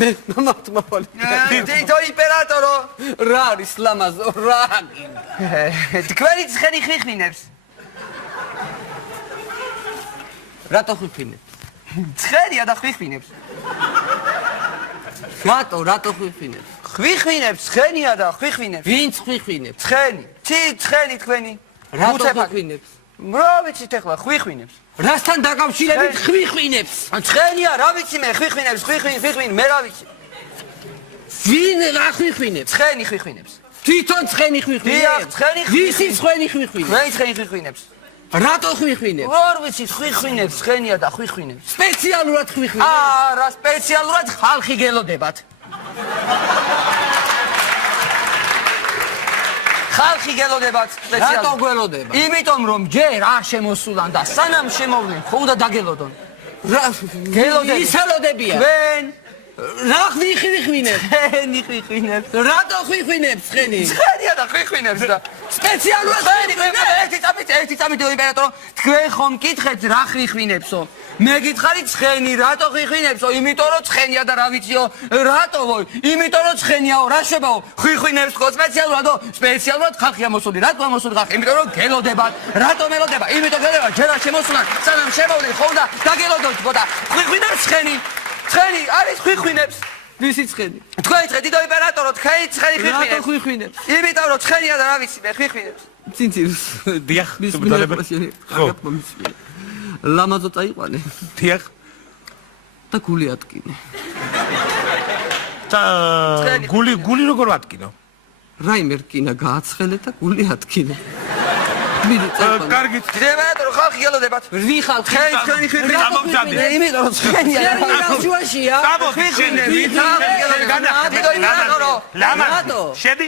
მე მამათმავალი. თითო იმპერატორო. რა არის ლამაზო, რა? თქვენი ცხენი ხვიხვინებს. რატო ხვიხვინებს? ცხენია და ხვიხვინებს. რატო ხვიხვინებს? ხვიხვინებს, ცხენია და ხვიხვინებს. ვინც ხვიხვინებს? ცხენი. ცხენი თქვენი. რატო ხვიხვინებს? რა ვიცით ახლა ხვიხვინებს. რასთან დაკავშირებით ხვიხვინებს? ცხენია, რა ვიცი მე, ხვიხვინებს, ხვიხვინ, მე რა ვიცი. ვინ რა ხვიხვინებს? ცხენი ხვიხვინებს. თვითონ ცხენი ხვიხვინებს? დიახ, ცხენი ხვიხვინებს. ვისი ცხენი ხვიხვინებს? თქვენი ცხენი ხვიხვინებს. რატო ხვიხვინებს? არ ვიცით, ხვიხვინებს, ცხენია და ხვიხვინებს. სპეციალურად ხვიხვინებს? რა სპეციალურად ხალხი გელოდებათ. ხალხი გელოდებათ სპეციალურად. რატო გველოდება? იმიტომ რომ ჯერ არ შემოსულან და სანამ შემოვლენ, ხო უნდა დაგელოდონ. რა გელოდებათ. ისელოდებიან. თქვენ რა ხვიხვინებს? ცხენი ხვიხვინებს. რატო ხვიხვინებს ცხენი? ცხენია და ხვიხვინებს და სპეციალურად ერთი წამით იმპერატორო, თქვენ ხომ მკითხეთ რა ხვიხვინებსო? მე გითხარით ცხენი, რატო ხვიხვინებსო? იმიტომ რომ ცხენია და რა ვიციო, რატო? იმიტომ რომ ცხენიაო, რა შებაო? ხვიხვინებს ხო სპეციალურადო? სპეციალურად ხალხია მოსული. რატო მოსული ხალხი? იმიტომ რომ გელოდებათ. რატო მელოდება? იმიტომ გელოდება, ჯერ არ შემოსულან, სანამ შემოვლენ, ხო უნდა დაგელოდოთ და ხვიხვინებს ცხენი. ცხენი არის ხვიხვინებს. ვისი ცხენი? თქვენი ცხენი დიდო იმპერატორო, თქვენი ცხენი ხვიხვინებს. რატო ხვიხვინებს? იმიტომ რომ ცხენია და რა ვიცი მე ხვიხვინებს. ცინცირს. დიახ, ბრძოლება. ლამაზო წაიყვანე. დიახ. და გული ატკინე. და გული როგორ ვატკინო? რაიმე რკინა გააცხელე და გული ატკინე. მიდი წაიყვანე. კარგით. იმპერატორო ხალხი გელოდებათ. რი ხალხი. ცხენი ხვიხვინებს. გამომძადე. იმიტომ რომ ცხენია. შუაშია. გამოდი შენ. ხვიხვინებს. ლამაზ. შედი.